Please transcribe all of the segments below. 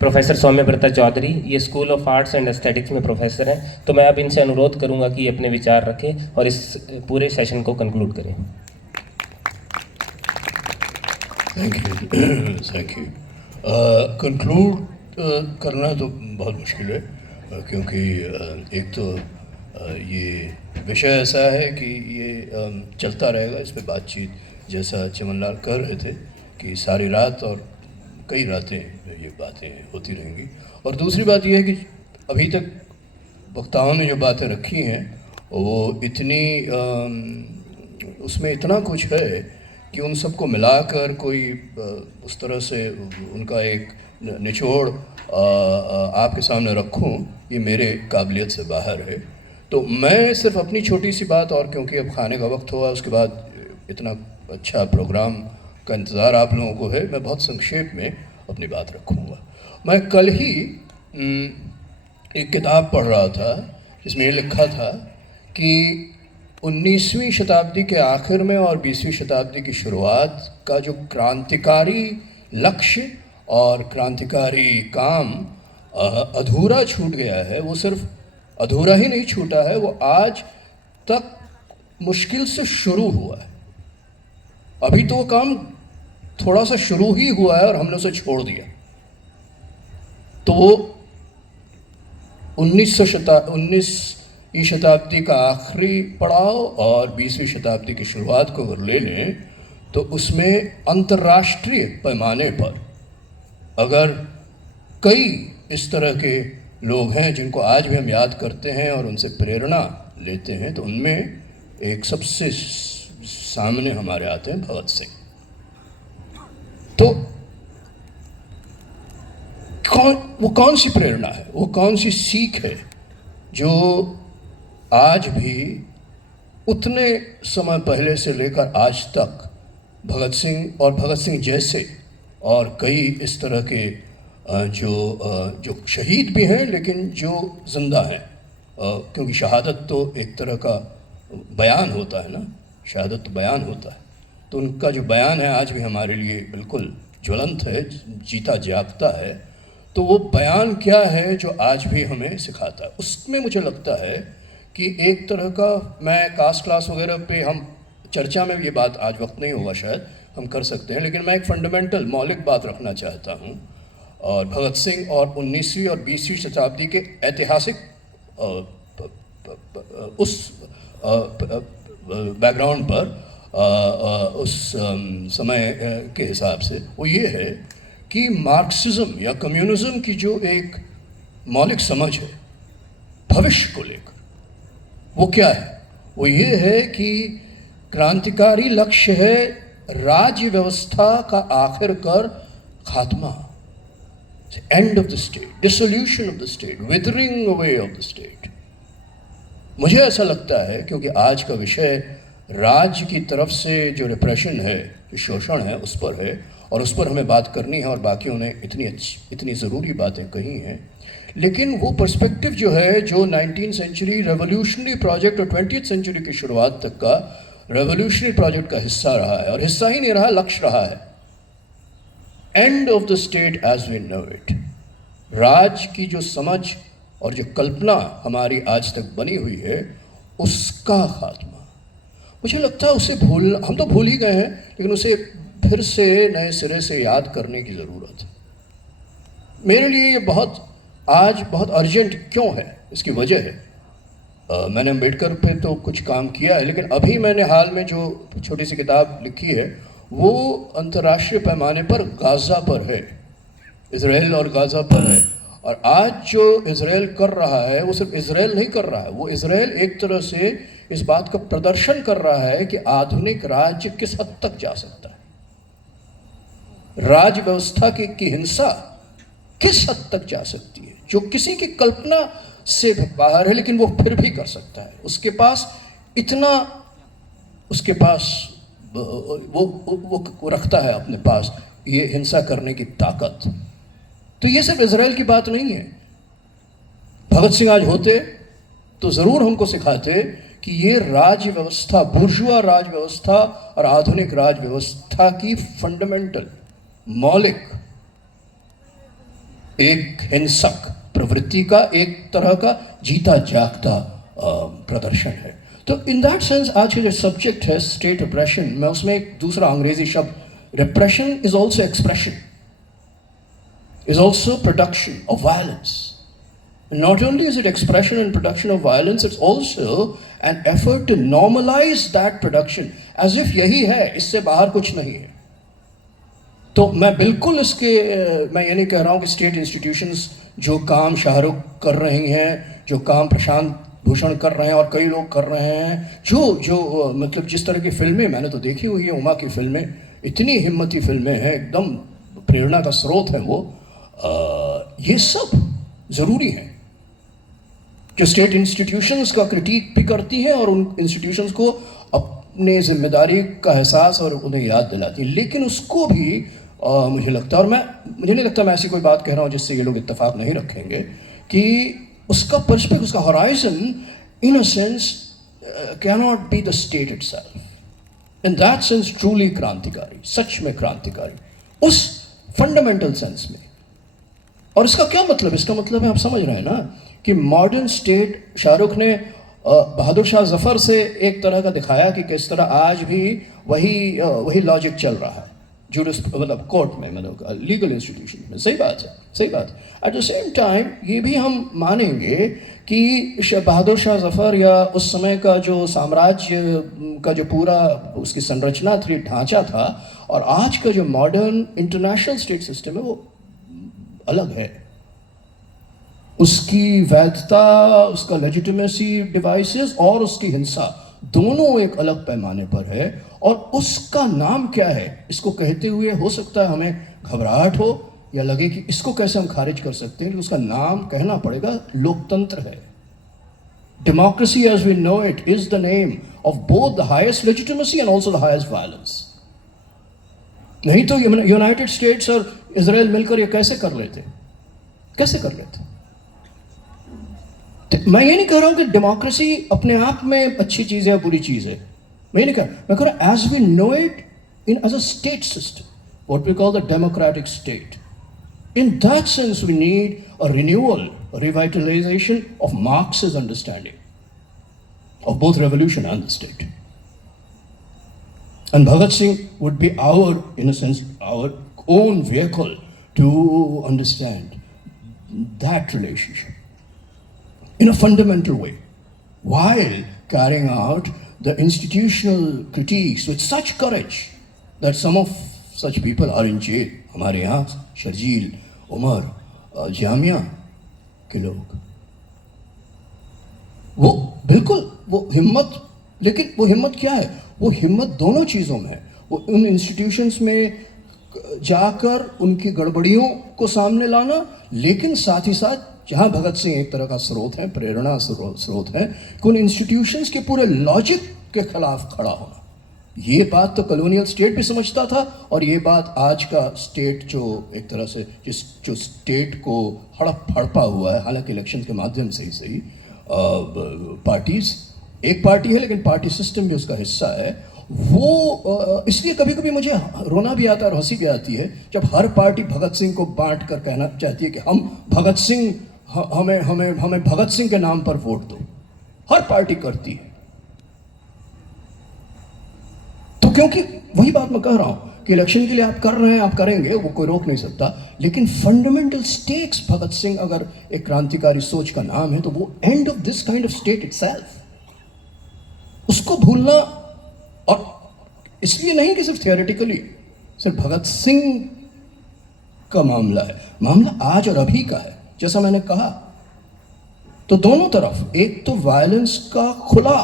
Professor सौम्यव्रता Chaudhary, ये school of arts and aesthetics में professor हैं। तो मैं अब इनसे अनुरोध करूंगा कि ये अपने विचार रखें और इस पूरे सेशन को कंक्लूड करें। Thank you thank you. Conclude करना तो बहुत मुश्किल है, क्योंकि एक तो ये विषय ऐसा है कि ये चलता रहेगा, इस पे बातचीत, जैसा चमनलाल कह रहे थे कि सारी रात और कई रातें ये बातें होती रहेंगी। और दूसरी बात यह है कि अभी तक वक्ताओं ने जो बातें रखी हैं वो इतनी उसमें इतना कुछ है कि उन सबको मिलाकर कोई उस तरह से उनका एक निचोड़ आपके सामने रखूं, ये मेरे काबिलियत से बाहर है। तो मैं सिर्फ अपनी छोटी सी बात, और क्योंकि अब खाने का वक्त हुआ, उसके बाद इतना अच्छा प्रोग्राम का इंतज़ार आप लोगों को है, मैं बहुत संक्षेप में अपनी बात रखूँगा। मैं कल ही एक किताब पढ़ रहा था जिसमें ये लिखा था कि 19वीं शताब्दी के आखिर में और 20वीं शताब्दी की शुरुआत का जो क्रांतिकारी लक्ष्य और क्रांतिकारी काम अधूरा छूट गया है, वो सिर्फ अधूरा ही नहीं छूटा है, वो आज तक मुश्किल से शुरू हुआ है। अभी तो वो काम थोड़ा सा शुरू ही हुआ है और हमने उसे छोड़ दिया। तो वो 19वीं शताब्दी का आखिरी पड़ाव और 20वीं शताब्दी की शुरुआत को अगर ले लें तो उसमें अंतर्राष्ट्रीय पैमाने पर अगर कई इस तरह के लोग हैं जिनको आज भी हम याद करते हैं और उनसे प्रेरणा लेते हैं, तो उनमें एक सबसे सामने हमारे आते हैं भगत सिंह। तो वो कौन सी प्रेरणा है, वो कौन सी सीख है जो आज भी उतने समय पहले से लेकर आज तक भगत सिंह और भगत सिंह जैसे और कई इस तरह के जो शहीद भी हैं लेकिन जो जिंदा हैं, क्योंकि शहादत तो एक तरह का बयान होता है ना, शहादत तो बयान होता है, तो उनका जो बयान है आज भी हमारे लिए बिल्कुल ज्वलंत है, जीता जागता है। तो वो बयान क्या है जो आज भी हमें सिखाता है? उसमें मुझे लगता है कि एक तरह का, मैं कास्ट क्लास वगैरह पे हम चर्चा में ये बात आज वक्त नहीं होगा, शायद हम कर सकते हैं, लेकिन मैं एक फंडामेंटल मौलिक बात रखना चाहता हूँ। और भगत सिंह और 19वीं और 20वीं शताब्दी के ऐतिहासिक उस बैकग्राउंड पर उस समय के हिसाब से वो ये है कि मार्क्सिज्म या कम्युनिज्म की जो एक मौलिक समझ है भविष्य को लेकर, वो क्या है? वो ये है कि क्रांतिकारी लक्ष्य है राज्य व्यवस्था का आखिर कर खात्मा, and of the state, dissolution of the state, withering away of the state. मुझे ऐसा लगता है क्योंकि आज का विषय राज्य की तरफ से जो रिप्रेशन है, जो शोषण है, उस पर है और उस पर हमें बात करनी है, और बाकियों ने इतनी ज़रूरी बातें कही हैं। लेकिन वो पर्सपेक्टिव जो है, जो 19th सेंचुरी रेवोल्यूशनरी प्रोजेक्ट और 20th सेंचुरी की शुरुआत तक का रेवोल्यूशनरी प्रोजेक्ट का हिस्सा रहा है, और हिस्सा ही नहीं रहा, लक्ष्य रहा है, end of the state as we know it. राज की जो समझ और जो कल्पना हमारी आज तक बनी हुई है, उसका खात्मा। मुझे लगता है उसे हम तो भूल ही गए हैं, लेकिन उसे फिर से नए सिरे से याद करने की ज़रूरत है। मेरे लिए ये आज बहुत अर्जेंट क्यों है, इसकी वजह है, मैंने अम्बेडकर पे तो कुछ काम किया है, लेकिन अभी मैंने हाल में जो छोटी सी किताब लिखी है वो अंतर्राष्ट्रीय पैमाने पर गाज़ा पर है, इजराइल और गाज़ा पर है। और आज जो इजराइल कर रहा है वो सिर्फ इजराइल नहीं कर रहा है, वो इजराइल एक तरह से इस बात का प्रदर्शन कर रहा है कि आधुनिक राज्य किस हद तक जा सकता है, राज्य व्यवस्था की हिंसा किस हद तक जा सकती है, जो किसी की कल्पना से बाहर है, लेकिन वो फिर भी कर सकता है। उसके पास वो रखता है अपने पास ये हिंसा करने की ताकत। तो ये सिर्फ इजराइल की बात नहीं है। भगत सिंह आज होते तो ज़रूर हमको सिखाते कि ये राज्य व्यवस्था, बुर्जुआ राज्य व्यवस्था और आधुनिक राज्य व्यवस्था की फंडामेंटल, मौलिक एक हिंसक प्रवृत्ति का एक तरह का जीता जागता प्रदर्शन है। तो इन दैट सेंस आज का जो सब्जेक्ट है स्टेट रिप्रेशन, मैं उसमें एक दूसरा अंग्रेजी शब्द repression is also expression, is also production of violence. Not only is it expression and production of violence, it's also an effort to normalize that production as if यही है, इससे बाहर कुछ नहीं है। तो मैं बिल्कुल इसके मैं ये नहीं कह रहा हूँ कि स्टेट इंस्टीट्यूशंस जो काम शाहरुख कर रहे हैं, जो काम प्रशांत भूषण कर रहे हैं और कई लोग कर रहे हैं, जो मतलब जिस तरह की फिल्में मैंने तो देखी हुई है, उमा की फिल्में इतनी हिम्मती फिल्में हैं, एकदम प्रेरणा का स्रोत है वो, ये सब ज़रूरी है जो स्टेट इंस्टीट्यूशंस का क्रिटिक भी करती हैं और उन इंस्टीट्यूशंस को अपने जिम्मेदारी का एहसास और उन्हें याद दिलाती है। लेकिन उसको भी मुझे लगता है, और मुझे नहीं लगता मैं ऐसी कोई बात कह रहा हूँ जिससे ये लोग इत्तेफाक नहीं रखेंगे, कि उसका पर्सपेक्टिव, उसका horizon in a sense cannot be the state itself. In that sense truly क्रांतिकारी, सच में क्रांतिकारी उस फंडामेंटल सेंस में। और इसका क्या मतलब? इसका मतलब है, आप समझ रहे हैं ना, कि मॉडर्न स्टेट शाहरुख ने बहादुर शाह जफ़र से एक तरह का दिखाया कि किस तरह आज भी वही लॉजिक चल रहा है जुडिस, मतलब कोर्ट में, मतलब लीगल इंस्टीट्यूशन में। सही बात है, सही बात। एट द सेम टाइम ये भी हम मानेंगे कि बहादुर शाह जफ़र या उस समय का जो साम्राज्य का जो पूरा उसकी संरचना थी, ढांचा था, और आज का जो मॉडर्न इंटरनेशनल स्टेट सिस्टम है वो अलग है। उसकी वैधता, उसका लेजिटिमेसी डिवाइसेस और उसकी हिंसा दोनों एक अलग पैमाने पर है। और उसका नाम क्या है, इसको कहते हुए हो सकता है हमें घबराहट हो या लगे कि इसको कैसे हम खारिज कर सकते हैं, उसका नाम कहना पड़ेगा, लोकतंत्र है। Democracy as we know it is the name of both the highest legitimacy and also the highest violence. नहीं तो यूनाइटेड स्टेट्स और इजराइल मिलकर ये कैसे कर लेते, कैसे कर लेते? मैं ये नहीं कह रहा हूं कि डेमोक्रेसी अपने आप में अच्छी चीज है या बुरी चीज है, मैं ये नहीं कह रहा, मैं कह रहा as we know it in as a state system, what we call the democratic state, in that sense we need a renewal, revitalization of Marx's understanding of both revolution and the state. And Bhagat Singh would be in a sense, our own vehicle to understand that relationship in a fundamental way, while carrying out the institutional critiques with such courage that some of such people are in jail. हमारे यहाँ शर्जील, उमर, जामिया के लोग, वो बिल्कुल वो हिम्मत, लेकिन वो हिम्मत क्या है? वो हिम्मत दोनों चीज़ों में है। वो उन इंस्टीट्यूशंस में जाकर उनकी गड़बड़ियों को सामने लाना, लेकिन साथ ही साथ जहाँ भगत सिंह एक तरह का स्रोत है, प्रेरणा स्रोत है, कि उन इंस्टीट्यूशंस के पूरे लॉजिक के खिलाफ खड़ा होना। ये बात तो कॉलोनियल स्टेट भी समझता था, और ये बात आज का स्टेट जो एक तरह से जो स्टेट को हड़पा हुआ है, हालांकि इलेक्शन के माध्यम से ही सही, पार्टीज एक पार्टी है लेकिन पार्टी सिस्टम भी उसका हिस्सा है, वो इसलिए कभी कभी मुझे रोना भी आता है और हंसी भी आती है जब हर पार्टी भगत सिंह को बांट कर कहना चाहती है कि हम भगत सिंह, हमें हमें हमें भगत सिंह के नाम पर वोट दो। हर पार्टी करती है। तो क्योंकि वही बात मैं कह रहा हूं कि इलेक्शन के लिए आप कर रहे हैं, आप करेंगे, वो कोई रोक नहीं सकता, लेकिन फंडामेंटल स्टेक्स भगत सिंह अगर एक क्रांतिकारी सोच का नाम है, तो वो end of this kind of state itself, उसको भूलना। और इसलिए नहीं कि सिर्फ थियोरेटिकली सिर्फ भगत सिंह का मामला है, मामला आज और अभी का है। जैसा मैंने कहा, तो दोनों तरफ, एक तो वायलेंस का खुला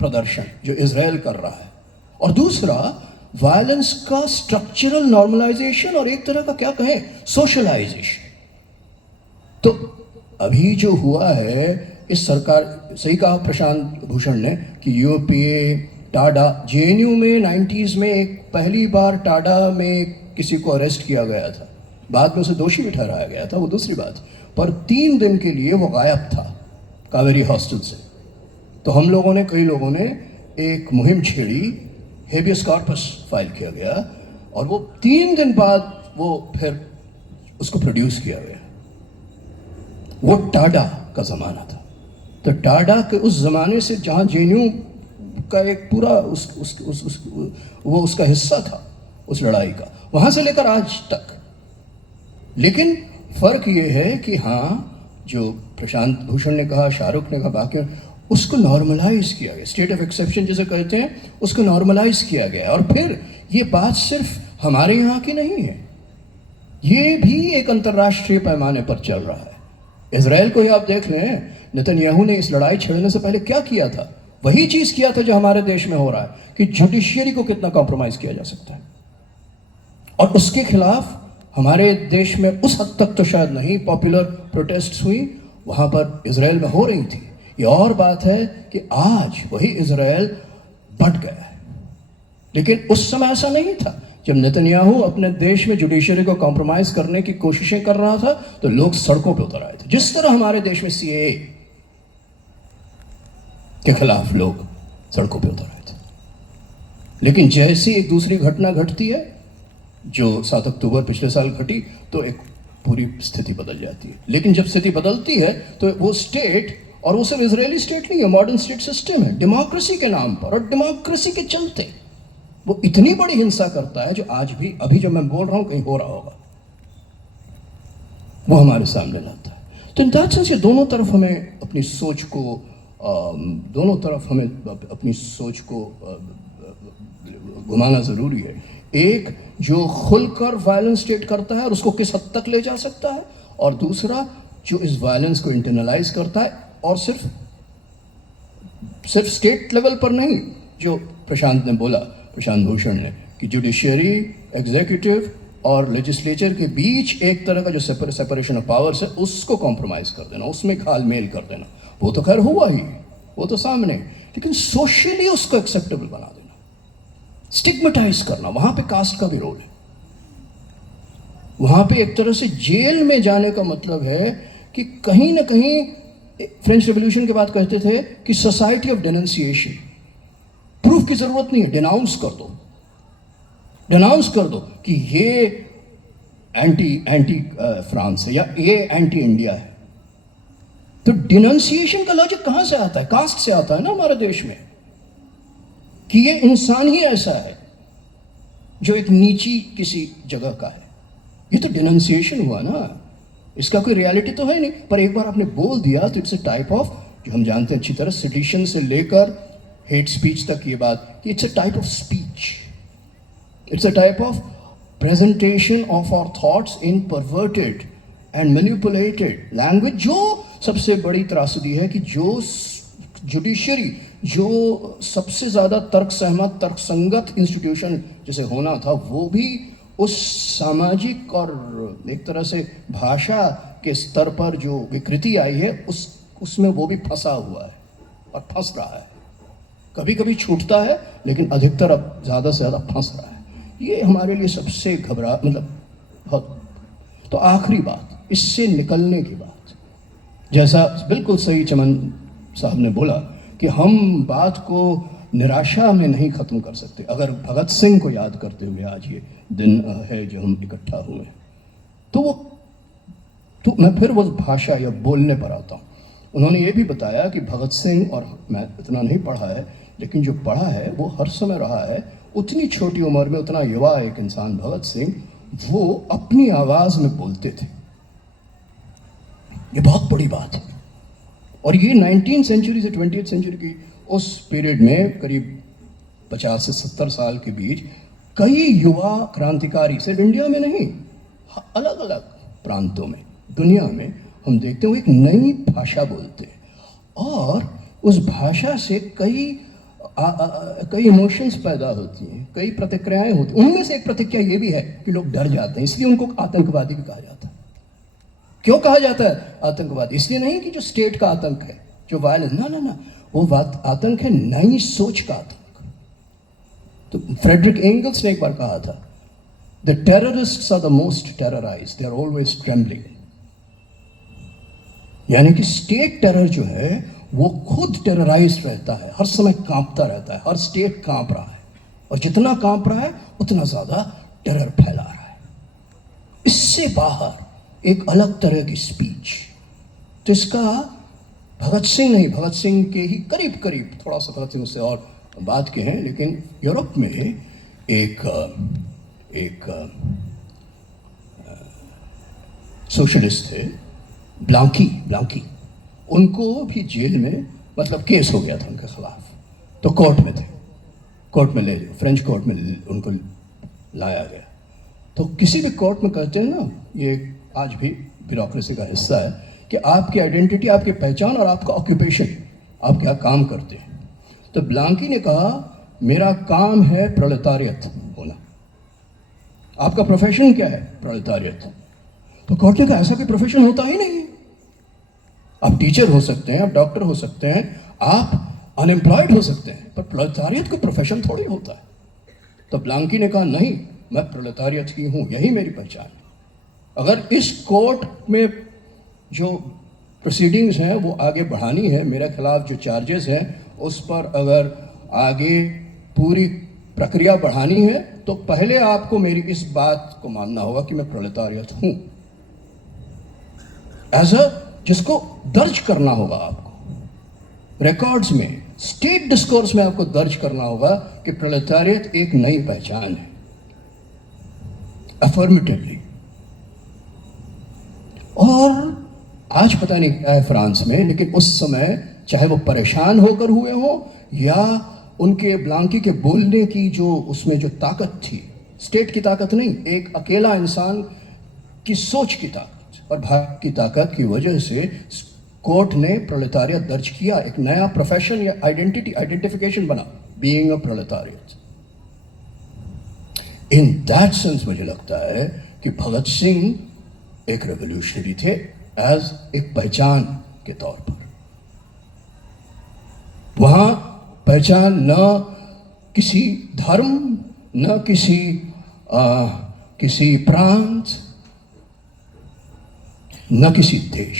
प्रदर्शन जो इजराइल कर रहा है, और दूसरा वायलेंस का स्ट्रक्चरल नॉर्मलाइजेशन और एक तरह का क्या कहें सोशलाइजेशन। तो अभी जो हुआ है इस सरकार, सही कहा प्रशांत भूषण ने कि यूपीए, टाडा, जेएनयू में 90s में एक पहली बार टाडा में किसी को अरेस्ट किया गया था, बाद में उसे दोषी भी ठहराया गया था, वो दूसरी बात, पर 3 दिन के लिए वो गायब था कावेरी हॉस्टल से। तो हम लोगों ने, कई लोगों ने एक मुहिम छेड़ी, हेबियस कॉर्पस फाइल किया गया, और वो 3 दिन बाद वो फिर उसको प्रोड्यूस किया गया। वो टाडा का ज़माना था। तो टाडा के उस ज़माने से जहाँ जेएनयू का एक पूरा वो उसका हिस्सा था उस लड़ाई का, वहाँ से लेकर आज तक। लेकिन फ़र्क ये है कि हाँ, जो प्रशांत भूषण ने कहा, शाहरुख ने कहा, बाकी उसको नॉर्मलाइज किया गया, स्टेट ऑफ एक्सेप्शन जिसे कहते हैं, उसको नॉर्मलाइज किया गया। और फिर ये बात सिर्फ हमारे यहाँ की नहीं है, ये भी एक अंतर्राष्ट्रीय पैमाने पर चल रहा है। इजराइल को ही आप देख लें, नेतन्याहू ने इस लड़ाई छेड़ने से पहले क्या किया था? वही चीज़ किया था जो हमारे देश में हो रहा है कि जुडिशियरी को कितना कॉम्प्रोमाइज़ किया जा सकता है। और उसके खिलाफ हमारे देश में उस हद तक तो शायद नहीं पॉपुलर प्रोटेस्ट हुई, वहाँ पर इजराइल में हो रही थी। ये और बात है कि आज वही इजराइल बढ़ गया है, लेकिन उस समय ऐसा नहीं था। जब नेतन्याहू अपने देश में जुडिशरी को कॉम्प्रोमाइज करने की कोशिशें कर रहा था तो लोग सड़कों पे उतर आए थे, जिस तरह हमारे देश में सीएए के खिलाफ लोग सड़कों पे उतर आए थे। लेकिन जैसी एक दूसरी घटना घटती है, जो 7 अक्टूबर पिछले साल घटी, तो एक पूरी स्थिति बदल जाती है। लेकिन जब स्थिति बदलती है तो वो स्टेट, और वो सिर्फ इजरायली स्टेट नहीं है, मॉडर्न स्टेट सिस्टम है, डेमोक्रेसी के नाम पर और डेमोक्रेसी के चलते वो इतनी बड़ी हिंसा करता है जो आज भी, अभी जो मैं बोल रहा हूं, कहीं हो रहा होगा, वो हमारे सामने लाता है। तो इन दैट सेंस ये दोनों तरफ हमें अपनी सोच को घुमाना जरूरी है। एक जो खुलकर वायलेंस स्टेट करता है और उसको किस हद तक ले जा सकता है, और दूसरा जो इस वायलेंस को इंटरनलाइज करता है, और सिर्फ स्टेट लेवल पर नहीं, जो प्रशांत भूषण ने, कि जुडिशियरी, एग्जीक्यूटिव और लेजिस्लेचर के बीच एक तरह का जो सेपरेशन ऑफ पावर्स है, उसको कॉम्प्रोमाइज कर देना, उसमें घालमेल कर देना, वो तो खैर हुआ ही, वो तो सामने। लेकिन सोशली उसको एक्सेप्टेबल बना देना, स्टिग्मेटाइज करना, वहां पे कास्ट का भी रोल है। वहां पे एक तरह से जेल में जाने का मतलब है कि कहीं ना कहीं, फ्रेंच रेवोल्यूशन के बाद कहते थे कि सोसाइटी ऑफ डेनंसिएशन, प्रूफ की जरूरत नहीं है, डिनाउंस कर दो कि ये एंटी फ्रांस है या ये एंटी इंडिया है। तो डिनाउंसिएशन का लॉजिक कहां से आता है? कास्ट से आता है ना हमारे देश में, कि ये इंसान ही ऐसा है जो एक नीची किसी जगह का है। ये तो डिनाउंसिएशन हुआ ना, इसका कोई रियलिटी तो है नहीं, पर एक बार आपने बोल दिया तो इट्स अ टाइप ऑफ, जो हम जानते हैं अच्छी तरह, सेडिशन से लेकर हेट स्पीच तक, ये बात कि it's a type of speech, it's a type of presentation of our thoughts in perverted and manipulated language. जो सबसे बड़ी त्रासदी है कि जो जुडिशरी, जो सबसे ज़्यादा तर्कसंगत इंस्टीट्यूशन जिसे होना था, वो भी उस सामाजिक और एक तरह से भाषा के स्तर पर जो विकृति आई है, उसमें वो भी फंसा हुआ है और फंस रहा है। कभी कभी छूटता है, लेकिन अधिकतर अब ज़्यादा से ज़्यादा फंस रहा है। ये हमारे लिए सबसे बहुत। तो आखिरी बात, इससे निकलने की बात, जैसा बिल्कुल सही चमन साहब ने बोला कि हम बात को निराशा में नहीं ख़त्म कर सकते। अगर भगत सिंह को याद करते हुए आज ये दिन है जो हम इकट्ठा हुए, तो मैं फिर वो भाषा या बोलने पर आता हूँ। उन्होंने ये भी बताया कि भगत सिंह, और मैं इतना नहीं पढ़ा है, लेकिन जो पढ़ा है वो हर समय रहा है, उतनी छोटी उम्र में उतना युवा एक इंसान भगत सिंह, वो अपनी आवाज़ में बोलते थे। ये बहुत बड़ी बात है। और ये 19वीं सेंचुरी से 20वीं सेंचुरी की उस पीरियड में करीब 50 से 70 साल के बीच कई युवा क्रांतिकारी, सिर्फ इंडिया में नहीं, अलग अलग प्रांतों में, दुनिया में हम देखते हैं वो एक नई भाषा बोलते हैं, और उस भाषा से कई इमोशंस पैदा होती हैं, कई प्रतिक्रियाएं होती हैं। उनमें से एक प्रतिक्रिया ये भी है कि लोग डर जाते हैं, इसलिए उनको आतंकवादी भी कहा जाता है। क्यों कहा जाता है आतंकवादी? इसलिए नहीं कि जो स्टेट का आतंक है, जो वायलेंस, ना, वो आतंक है नई सोच का आतंक। तो फ्रेडरिक एंगल्स ने एक बार कहा था, the terrorists are the most terrorized, they are always trembling. यानी कि स्टेट टेरर जो है वो खुद टेरराइज्ड रहता है, हर समय कांपता रहता है, हर स्टेट कांप रहा है, और जितना कांप रहा है उतना ज़्यादा टेरर फैला रहा है। इससे बाहर एक अलग तरह की स्पीच, तो इसका भगत सिंह नहीं, भगत सिंह के ही करीब करीब, थोड़ा सा भगत सिंह उससे और बात के हैं, लेकिन यूरोप में एक सोशलिस्ट थे, ब्लांकी, उनको भी जेल में, मतलब केस हो गया था उनके खिलाफ, तो कोर्ट में थे, कोर्ट में फ्रेंच कोर्ट में उनको लाया गया। तो किसी भी कोर्ट में कहते हैं ना, ये आज भी ब्यूरोक्रेसी का हिस्सा है कि आपकी आइडेंटिटी, आपकी पहचान और आपका ऑक्यूपेशन, आप क्या काम करते हैं। तो ब्लांकी ने कहा मेरा काम है प्रोलेटारियत होना। आपका प्रोफेशन क्या है? प्रोलेटारियत। तो कोर्ट ने कहा ऐसा कोई प्रोफेशन होता ही नहीं। आप टीचर हो सकते हैं, आप डॉक्टर हो सकते हैं, आप अनएम्प्लॉयड हो सकते हैं, पर प्रोलेटारियत कोई प्रोफेशन थोड़ी होता है। तो ब्लांकी ने कहा नहीं, मैं प्रोलेटारियत ही हूँ, यही मेरी पहचान है। अगर इस कोर्ट में जो प्रोसीडिंग्स हैं वो आगे बढ़ानी है, मेरे खिलाफ जो चार्जेस हैं उस पर अगर आगे पूरी प्रक्रिया बढ़ानी है, तो पहले आपको मेरी इस बात को मानना होगा कि मैं प्रोलेटारियत हूँ, जिसको दर्ज करना होगा आपको रिकॉर्ड्स में, स्टेट डिस्कोर्स में आपको दर्ज करना होगा कि प्रोलेटारियत एक नई पहचान है, अफर्मेटिवली। और आज पता नहीं क्या है फ्रांस में, लेकिन उस समय चाहे वो परेशान होकर हुए हो या उनके ब्लांकी के बोलने की जो उसमें जो ताकत थी, स्टेट की ताकत नहीं, एक अकेला इंसान की सोच की ताकत और भाग की ताकत की वजह से कोर्ट ने प्रोलेटारियत दर्ज किया, एक नया प्रोफेशन या आइडेंटिफिकेशन बना, being a proletariat. In that sense मुझे लगता है कि भगत सिंह एक रेवोल्यूशनरी थे, एज एक पहचान के तौर पर। वहां पहचान न किसी धर्म, न किसी प्रांत, न किसी देश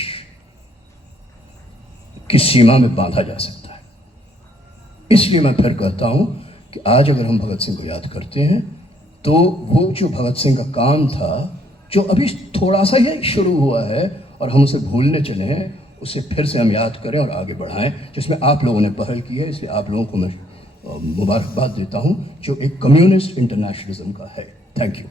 की सीमा में बांधा जा सकता है। इसलिए मैं फिर कहता हूं कि आज अगर हम भगत सिंह को याद करते हैं तो वो जो भगत सिंह का काम था, जो अभी थोड़ा सा ही शुरू हुआ है और हम उसे भूलने चले हैं, उसे फिर से हम याद करें और आगे बढ़ाएं, जिसमें आप लोगों ने पहल की है। इसलिए आप लोगों को मैं मुबारकबाद देता हूं, जो एक कम्युनिस्ट इंटरनेशनलिज्म का है। Thank you.